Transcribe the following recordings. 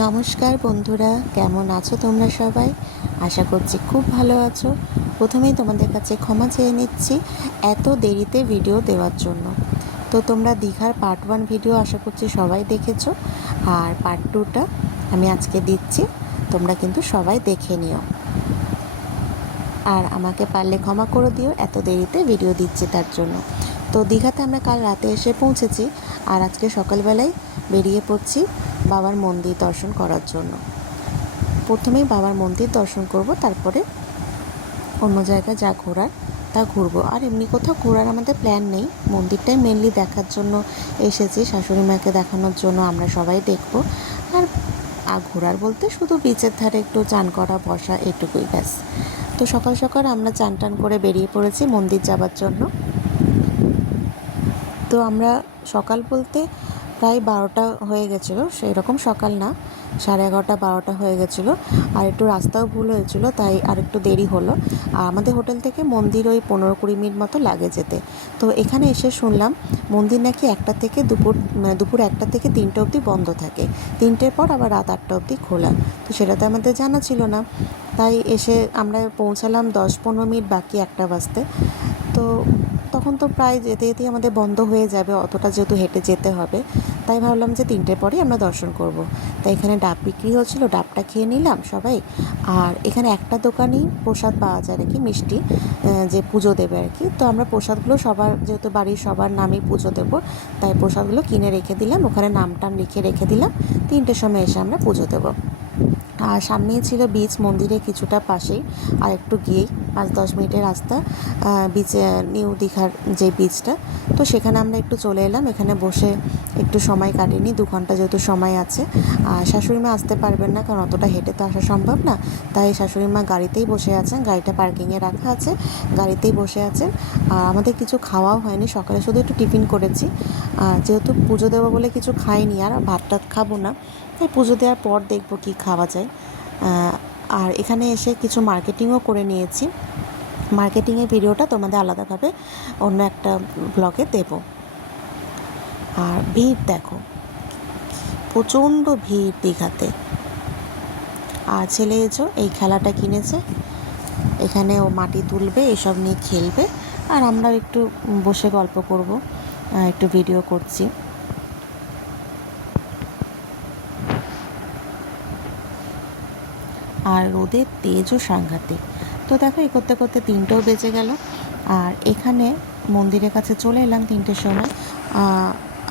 নমস্কার বন্ধুরা, কেমন আছো তোমরা সবাই? আশা করছি খুব ভালো আছো। প্রথমেই তোমাদের কাছে ক্ষমা চেয়ে নিচ্ছি এত দেরিতে ভিডিও দেওয়ার জন্য। তো তোমরা দীঘার পার্ট 1 ভিডিও আশা করছি সবাই দেখেছো, আর পার্ট 2টা আমি আজকে দিচ্ছি, তোমরা কিন্তু সবাই দেখে নিও। আর আমাকে পারলে ক্ষমা করে দিও এত দেরিতে ভিডিও দিচ্ছি তার জন্য। তো দীঘাতে আমরা কাল রাতে এসে পৌঁছেছি, আর আজকে সকালবেলায় বেরিয়ে পড়ছি বাবার মন্দির দর্শন করার জন্য। প্রথমেই বাবার মন্দির দর্শন করব, তারপরে অন্য জায়গায় যা ঘোরার তা ঘুরবো। আর এমনি কোথাও ঘোরার আমাদের প্ল্যান নেই, মন্দিরটাই মেনলি দেখার জন্য এসেছি, শাশুড়ি মাকে দেখানোর জন্য আমরা সবাই দেখব। আর ঘোরার বলতে শুধু বিচের ধারে একটু চান করা, বসা, এটুকুই ব্যাস। তো সকাল সকাল আমরা চান টান করে বেরিয়ে পড়েছি মন্দির যাবার জন্য। তো আমরা সকাল বলতে প্রায় 12টা হয়ে গেছিলো, সেই রকম সকাল না, 11:30 12টা হয়ে গেছিলো। আর একটু রাস্তাও ভুল হয়েছিল, তাই আর একটু দেরি হলো। আর আমাদের হোটেল থেকে মন্দির ওই 15-20 মিনিট মতো লাগে যেতে। তো এখানে এসে শুনলাম মন্দির নাকি 1টা থেকে দুপুর 1টা থেকে 3টে অবধি বন্ধ থাকে, 3টের পর আবার রাত 8টা অবধি খোলা। তো সেটা তো আমাদের জানা ছিল না, তাই এসে আমরা পৌঁছালাম 10-15 মিনিট বাকি 1টা বাজতে। তো তখন তো প্রায় যেতে যেতেই আমাদের বন্ধ হয়ে যাবে, অতটা যেহেতু হেঁটে যেতে হবে, তাই ভাবলাম যে 3টের পরেই আমরা দর্শন করব। তাই এখানে ডাব বিক্রি হচ্ছিলো, ডাবটা খেয়ে নিলাম সবাই। আর এখানে একটা দোকানেই প্রসাদ পাওয়া যায় আর কি, মিষ্টি, যে পুজো দেবে আর কি। তো আমরা প্রসাদগুলো সবার, যেহেতু বাড়ির সবার নামেই পুজো দেবো, তাই প্রসাদগুলো কিনে রেখে দিলাম, ওখানে নাম টাম লিখে রেখে দিলাম। 3টের সময় এসে আমরা পুজো দেবো। আর সামনেই ছিল বিচ, মন্দিরে কিছুটা পাশেই, আর একটু গিয়েই 5-10 মিনিটের রাস্তা বিচে, নিউ দীঘার যে বিচটা। তো সেখানে আমরা একটু চলে এলাম, এখানে বসে একটু সময় কাটিনি, 2 ঘন্টা যেহেতু সময় আছে। আর শাশুড়ি মা আসতে পারবেন না, কারণ অতটা হেঁটে তো আসা সম্ভব না, তাই শাশুড়ি মা গাড়িতেই বসে আছেন, গাড়িটা পার্কিংয়ে রাখা আছে, গাড়িতেই বসে আছেন। আর আমাদের কিছু খাওয়াও হয়নি, সকালে শুধু একটু টিফিন করেছি, যেহেতু পুজো দেবো বলে কিছু খাইনি, আর ভাত টাত খাবো না, তাই পুজো দেওয়ার পর দেখবো কি খাওয়া যায়। আর এখানে এসে কিছু মার্কেটিংও করে নিয়েছি, মার্কেটিংয়ের ভিডিওটা তোমাদের আলাদাভাবে অন্য একটা ব্লগে দেব। আর ভিড় দেখো, প্রচণ্ড ভিড় দীঘাতে। আর ছেলে এসো এই খেলাটা কিনেছে, এখানে ও মাটি তুলবে, এসব নিয়ে খেলবে, আর আমরাও একটু বসে গল্প করব, একটু ভিডিও করছি। আর রোদের তেজও সাংঘাতিক। তো দেখো এই করতে করতে 3টেও বেজে গেল। আর এখানে মন্দিরের কাছে চলে এলাম 3টের সময়।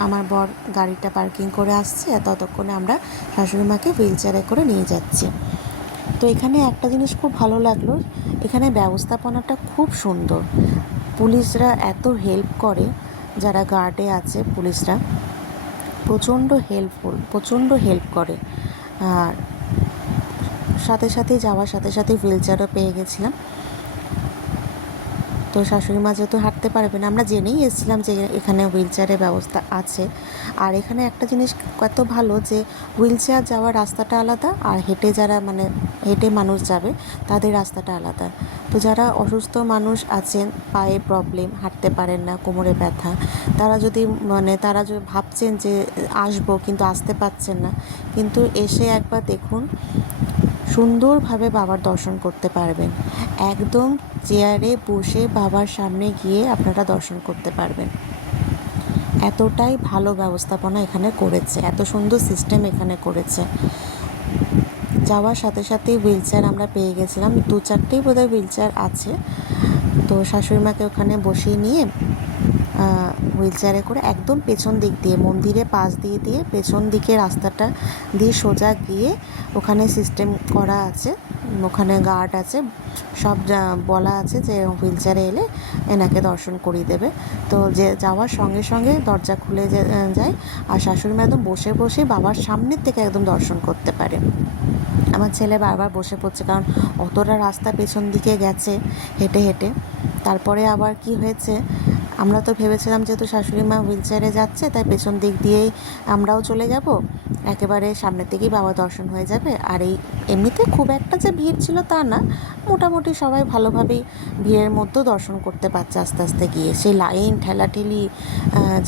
আমার বর গাড়িটা পার্কিং করে আসছে, আর ততক্ষণে আমরা শাশুড়ি মাকে হুইল চেয়ারে করে নিয়ে যাচ্ছি। তো এখানে একটা জিনিস খুব ভালো লাগলো, এখানে ব্যবস্থাপনাটা খুব সুন্দর, পুলিশরা এত হেল্প করে, যারা গার্ডে আছে পুলিশরা প্রচণ্ড হেল্পফুল, প্রচণ্ড হেল্প করে। আর সাথে সাথেই যাওয়ার সাথে সাথেই হুইল চেয়ারও পেয়ে গেছিলাম। তো শাশুড়ি মা যেহেতু হাঁটতে পারবে না, আমরা জেনেই এসেছিলাম যে এখানে হুইল চেয়ারের ব্যবস্থা আছে। আর এখানে একটা জিনিস কত ভালো, যে হুইল চেয়ার যাওয়ার রাস্তাটা আলাদা, আর হেঁটে যারা হেঁটে মানুষ যাবে তাদের রাস্তাটা আলাদা। তো যারা অসুস্থ মানুষ আছেন, পায়ে প্রবলেম, হাঁটতে পারেন না, কোমরে ব্যথা, তারা যদি তারা যদি ভাবছেন যে আসবো কিন্তু আসতে পারছেন না, কিন্তু এসে একবার দেখুন, সুন্দরভাবে বাবার দর্শন করতে পারবেন। একদম চেয়ারে বসে বাবার সামনে গিয়ে আপনারা দর্শন করতে পারবেন। এতটাই ভালো ব্যবস্থাপনা এখানে করেছে, এত সুন্দর সিস্টেম এখানে করেছে। যাওয়ার সাথে সাথেই হুইল চেয়ার আমরা পেয়ে গেছিলাম, 2-4টেই বোধহয় হুইল চেয়ার আছে। তো শাশুড়ি মাকে ওখানে বসিয়ে নিয়ে হুইল চেয়ারে করে একদম পেছন দিক দিয়ে, মন্দিরে পাশ দিয়ে দিয়ে পেছন দিকে রাস্তাটা দিয়ে সোজা গিয়ে, ওখানে সিস্টেম করা আছে, ওখানে গার্ড আছে, সব বলা আছে যে হুইল চেয়ারে এলে এনাকে দর্শন করিয়ে দেবে। তো যে যাওয়ার সঙ্গে সঙ্গে দরজা খুলে যায়, আর শাশুড়ি মা একদম বসে বসে বাবার সামনের থেকে একদম দর্শন করতে পারে। আমার ছেলে বারবার বসে পড়ছে, কারণ অতটা রাস্তা পেছন দিকে গেছে হেঁটে হেঁটে। তারপরে আবার কি হয়েছে, আমরা তো ভেবেছিলাম যেহেতু শাশুড়ি মা হুইল চেয়ারে যাচ্ছে, তাই পেছন দিক দিয়েই আমরাও চলে যাব, একেবারে সামনের থেকেই বাবা দর্শন হয়ে যাবে। আর এই এমনিতে খুব একটা যে ভিড় ছিল তা না, মোটামুটি সবাই ভালোভাবেই ভিড়ের মধ্যেও দর্শন করতে পারছে আস্তে আস্তে গিয়ে। সেই লাইন ঠেলাঠেলি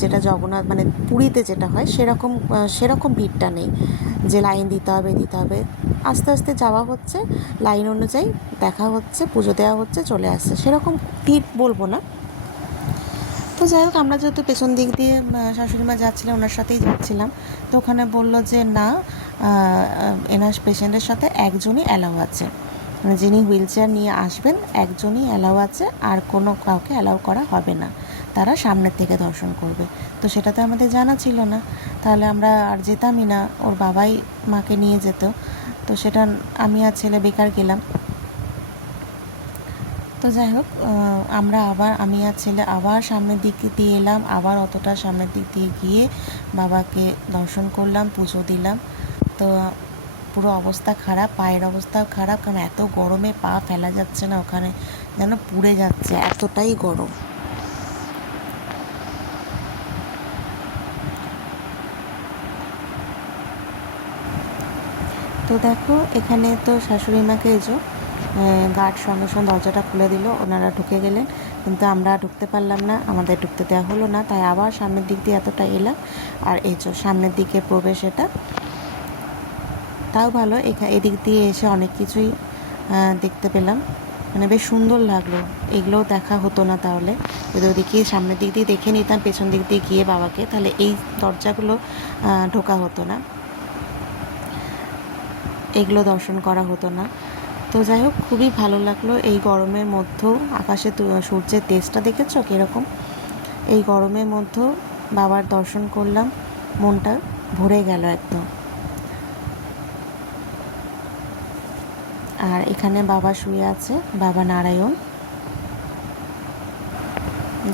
যেটা জগন্নাথ মানে পুরীতে যেটা হয় সেরকম সেরকম ভিড়টা নেই যে লাইন দিতে হবে। আস্তে আস্তে যাওয়া হচ্ছে, লাইন অনুযায়ী দেখা হচ্ছে, পুজো দেওয়া হচ্ছে, চলে আসছে, সেরকম ভিড় বলবো না। তো যাই হোক, আমরা যেহেতু পেছন দিক দিয়ে শাশুড়ি মা যাচ্ছিলাম, ওনার সাথেই যাচ্ছিলাম। তো ওখানে বললো যে না, এনার পেশেন্টের সাথে একজনই অ্যালাউ আছে, মানে যিনি হুইল চেয়ার নিয়ে আসবেন একজনই অ্যালাউ আছে, আর কোনো কাউকে অ্যালাউ করা হবে না, তারা সামনের থেকে দর্শন করবে। তো সেটা তো আমাদের জানা ছিল না, তাহলে আমরা আর যেতামই না, ওর বাবাই মাকে নিয়ে যেত। তো সেটা আমি আর ছেলে বেকার গেলাম। তো যাই হোক, আমি আর ছেলে আবার সামনের দিক দিয়ে এলাম, আবার অতটা সামনের দিক দিয়ে গিয়ে বাবাকে দর্শন করলাম, পুজো দিলাম। তো পুরো অবস্থা খারাপ, পায়ের অবস্থাও খারাপ, কারণ এত গরমে পা ফেলা যাচ্ছে না, ওখানে যেন পুড়ে যাচ্ছে, এতটাই গরম। তো দেখো, এখানে তো শাশুড়ি মাকে এসো গার্ড সঙ্গে সঙ্গে দরজাটা খুলে দিল, ওনারা ঢুকে গেলেন, কিন্তু আমরা ঢুকতে পারলাম না, আমাদের ঢুকতে দেওয়া হলো না। তাই আবার সামনের দিক দিয়ে এতটা এলাম, আর এসো সামনের দিকে প্রবেশ এটা। তাও ভালো, এদিক দিয়ে এসে অনেক কিছুই দেখতে পেলাম, মানে বেশ সুন্দর লাগলো। এগুলোও দেখা হতো না তাহলে, যদি ওদিকে সামনের দিক দিয়ে দেখে নিতাম পেছন দিক দিয়ে গিয়ে বাবাকে, তাহলে এই দরজাগুলো ঢোকা হতো না, এগুলো দর্শন করা হতো না। তো যাই হোক, খুবই ভালো লাগলো এই গরমের মধ্যেও। আকাশে সূর্যের তেজটা দেখেছো কীরকম, এই গরমের মধ্যেও বাবার দর্শন করলাম, মনটা ভরে গেল একদম। আর এখানে বাবা শুয়ে আছে, বাবা নারায়ণ।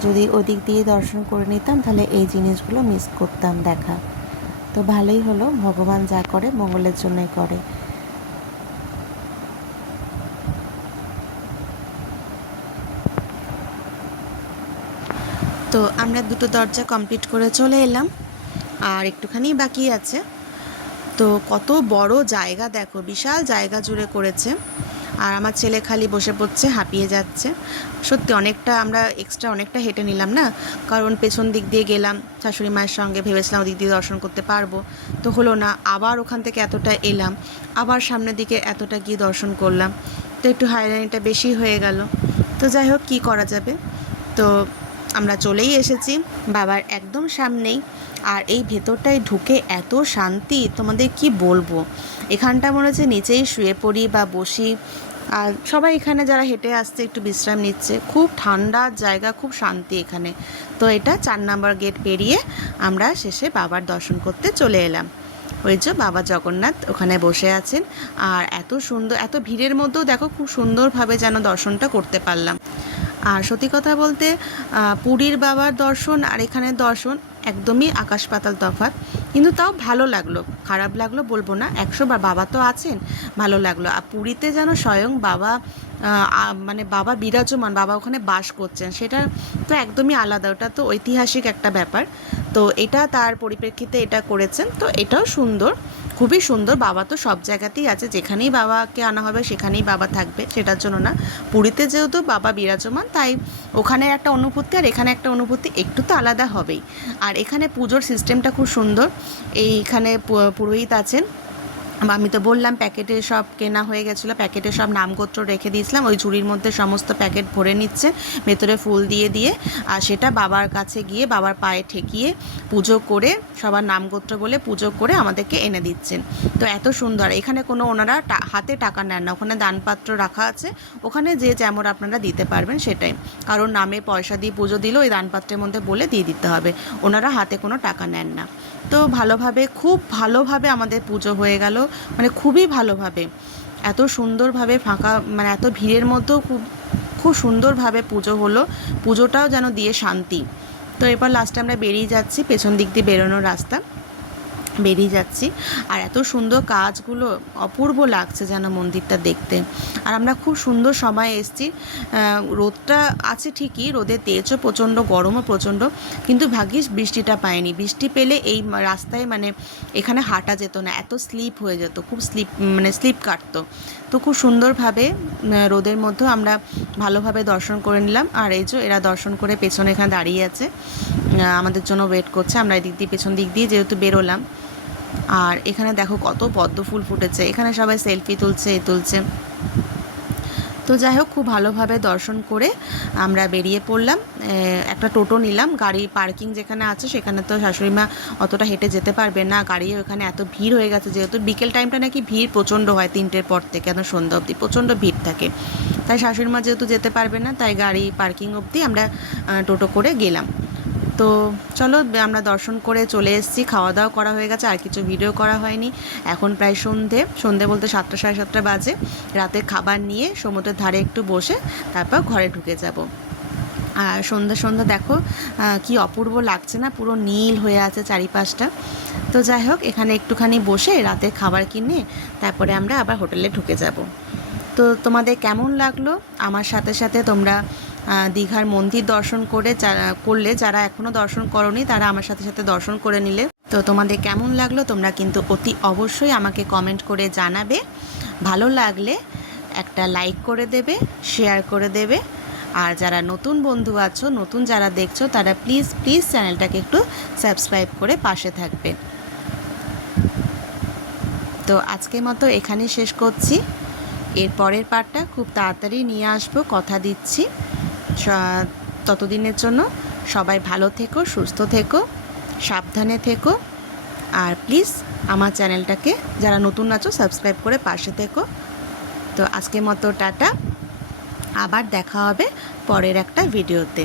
যদি ওদিক দিয়ে দর্শন করে নিতাম তাহলে এই জিনিসগুলো মিস করতাম দেখা। তো ভালোই হলো, ভগবান যা করে মঙ্গলের জন্যই করে। তো আমরা দুটো দরজা কমপ্লিট করে চলে এলাম, আর একটুখানি বাকি আছে। তো কত বড় জায়গা দেখো, বিশাল জায়গা জুড়ে করেছে। আর আমার ছেলে খালি বসে পড়ছে, হাঁপিয়ে যাচ্ছে। সত্যি অনেকটা আমরা এক্সট্রা অনেকটা হেঁটে নিলাম না, কারণ পেছন দিক দিয়ে গেলাম শাশুড়ি মায়ের সঙ্গে, ভেবেছিলাম ওদিক দিয়ে দর্শন করতে পারবো, তো হলো না। আবার ওখান থেকে এতটা এলাম, আবার সামনের দিকে এতটা গিয়ে দর্শন করলাম, তো একটু হাইরানিটা বেশি হয়ে গেল। তো যাই হোক, কী করা যাবে। তো আমরা চলেই এসেছি বাবার একদম সামনেই। আর এই ভেতরটায় ঢুকে এত শান্তি, তোমাদের কি বলবো। এখানটা মনে হচ্ছে নিচেই শুয়ে পড়ি বা বসি। আর সবাই এখানে যারা হেঁটে আসছে একটু বিশ্রাম নিচ্ছে, খুব ঠান্ডা জায়গা, খুব শান্তি এখানে। তো এটা 4 নম্বর গেট পেরিয়ে আমরা শেষে বাবার দর্শন করতে চলে এলাম। ওই যে বাবা জগন্নাথ ওখানে বসে আছেন, আর এত সুন্দর, এত ভিড়ের মধ্যেও দেখো খুব সুন্দরভাবে যেন দর্শনটা করতে পারলাম। আর সত্যি কথা বলতে, পুরীর বাবার দর্শন আর এখানের দর্শন একদমই আকাশ পাতাল তফাৎ, কিন্তু তাও ভালো লাগলো, খারাপ লাগলো বলবো না। 100বার বাবা তো আছেন, ভালো লাগলো। আর পুরীতে যেন স্বয়ং বাবা, মানে বাবা বিরাজমান, বাবা ওখানে বাস করছেন, সেটা তো একদমই আলাদা, ওটা তো ঐতিহাসিক একটা ব্যাপার। তো এটা তার পরিপ্রেক্ষিতে এটা করেছেন, তো এটাও সুন্দর, খুবই সুন্দর। বাবা তো সব জায়গাতেই আছে, যেখানেই বাবাকে আনা হবে সেখানেই বাবা থাকবে, সেটার জন্য না। পুরীতে যেহেতু বাবা বিরাজমান, তাই ওখানের একটা অনুভূতি আর এখানে একটা অনুভূতি একটু তো আলাদা হবেই। আর এখানে পুজোর সিস্টেমটা খুব সুন্দর। এইখানে পুরোহিত আছেন, আমি তো বললাম প্যাকেটে সব কেনা হয়ে গেছিলো, প্যাকেটে সব নামগোত্র রেখে দিয়েছিলাম, ওই ঝুড়ির মধ্যে সমস্ত প্যাকেট ভরে নিচ্ছে, ভেতরে ফুল দিয়ে দিয়ে, আর সেটা বাবার কাছে গিয়ে বাবার পায়ে ঠেকিয়ে পুজো করে, সবার নামগোত্র বলে পুজো করে আমাদেরকে এনে দিচ্ছেন। তো এত সুন্দর, এখানে কোনো ওনারা হাতে টাকা নেন না, ওখানে দানপাত্র রাখা আছে, ওখানে যে যেমন আপনারা দিতে পারবেন সেটাই, কারণ নামে পয়সা দিয়ে পুজো দিলেও ওই দানপাত্রের মধ্যে বলে দিয়ে দিতে হবে, ওনারা হাতে কোনো টাকা নেন না। তো ভালোভাবে, খুব ভালোভাবে আমাদের পুজো হয়ে গেল, মানে খুবই ভালোভাবে, এত সুন্দরভাবে ফাঁকা, মানে এত ভিড়ের মধ্যেও খুব খুব সুন্দরভাবে পুজো হলো, পুজোটাও যেন দিয়ে শান্তি। তো এরপর লাস্টে আমরা বেরিয়ে যাচ্ছি, পেছন দিক দিয়ে বেরোনোর রাস্তা। বেরিয়ে যাচ্ছি। আর এত সুন্দর কাজগুলো, অপূর্ব লাগছে যেন মন্দিরটা দেখতে। আর আমরা খুব সুন্দর সময় এসেছি। রোদটা আছে ঠিকই, রোদের তেজও প্রচণ্ড, গরমও প্রচণ্ড, কিন্তু ভাগ্যিস বৃষ্টিটা পায়নি। বৃষ্টি পেলে এই রাস্তায় মানে এখানে হাঁটা যেত না, এত স্লিপ হয়ে যেত, খুব স্লিপ কাটতো। তো খুব সুন্দরভাবে রোদের মধ্যেও আমরা ভালোভাবে দর্শন করে নিলাম। আর এই যে এরা দর্শন করে পেছনে এখানে দাঁড়িয়ে আছে, আমাদের জন্য ওয়েট করছে। আমরা এই দিক দিয়ে, পেছন দিক দিয়ে যেহেতু বেরোলাম। আর এখানে দেখো কত পদ্ম ফুল ফুটেছে, এখানে সবাই সেলফি তুলছে। তো যাই হোক, খুব ভালোভাবে দর্শন করে আমরা বেরিয়ে পড়লাম। একটা টোটো নিলাম। গাড়ি পার্কিং যেখানে আছে সেখানে তো শাশুড়ি মা অতটা হেঁটে যেতে পারবে না, গাড়িও এখানে এত ভিড় হয়ে গেছে, যেহেতু বিকেল টাইমটা নাকি ভিড় প্রচণ্ড হয়, 3টের পর থেকে কেন সন্ধ্যা অবধি প্রচণ্ড ভিড় থাকে। তাই শাশুড়ি মা যেহেতু যেতে পারবে না, তাই গাড়ি পার্কিং অবধি আমরা টোটো করে গেলাম। তো চলো, আমরা দর্শন করে চলে এসেছি, খাওয়া দাওয়া করা হয়ে গেছে, আর কিছু ভিডিও করা হয়নি। এখন প্রায় সন্ধে বলতে 7টা সাড়ে 7টা বাজে। রাতে খাবার নিয়ে সমুদ্রের ধারে একটু বসে তারপর ঘরে ঢুকে যাব। আর সন্ধ্যা দেখো কি অপূর্ব লাগছে না, পুরো নীল হয়ে আছে চারিপাশটা। তো যাই হোক, এখানে একটুখানি বসে রাতে খাবার কিনে তারপরে আমরা আবার হোটেলে ঢুকে যাব। তো তোমাদের কেমন লাগলো? আমার সাথে সাথে তোমরা দীঘার মন্দির দর্শন করলে, যারা এখনও দর্শন করোনি তারা আমার সাথে সাথে দর্শন করে নিলে। তো তোমাদের কেমন লাগলো তোমরা কিন্তু অতি অবশ্যই আমাকে কমেন্ট করে জানাবে। ভালো লাগলে একটা লাইক করে দেবে, শেয়ার করে দেবে। আর যারা নতুন বন্ধু আছো, নতুন যারা দেখছো, তারা প্লিজ চ্যানেলটাকে একটু সাবস্ক্রাইব করে পাশে থাকবে। তো আজকের মতো এখানেই শেষ করছি। এর পরের পার্টটা খুব তাড়াতাড়ি নিয়ে আসবো, কথা দিচ্ছি। ততদিনের জন্য সবাই ভালো থেকো, সুস্থ থেকো, সাবধানে থেকো। আর প্লিজ আমার চ্যানেলটাকে যারা নতুন আছো সাবস্ক্রাইব করে পাশে থেকো। তো আজকের মতো টাটা, আবার দেখা হবে পরের একটা ভিডিওতে।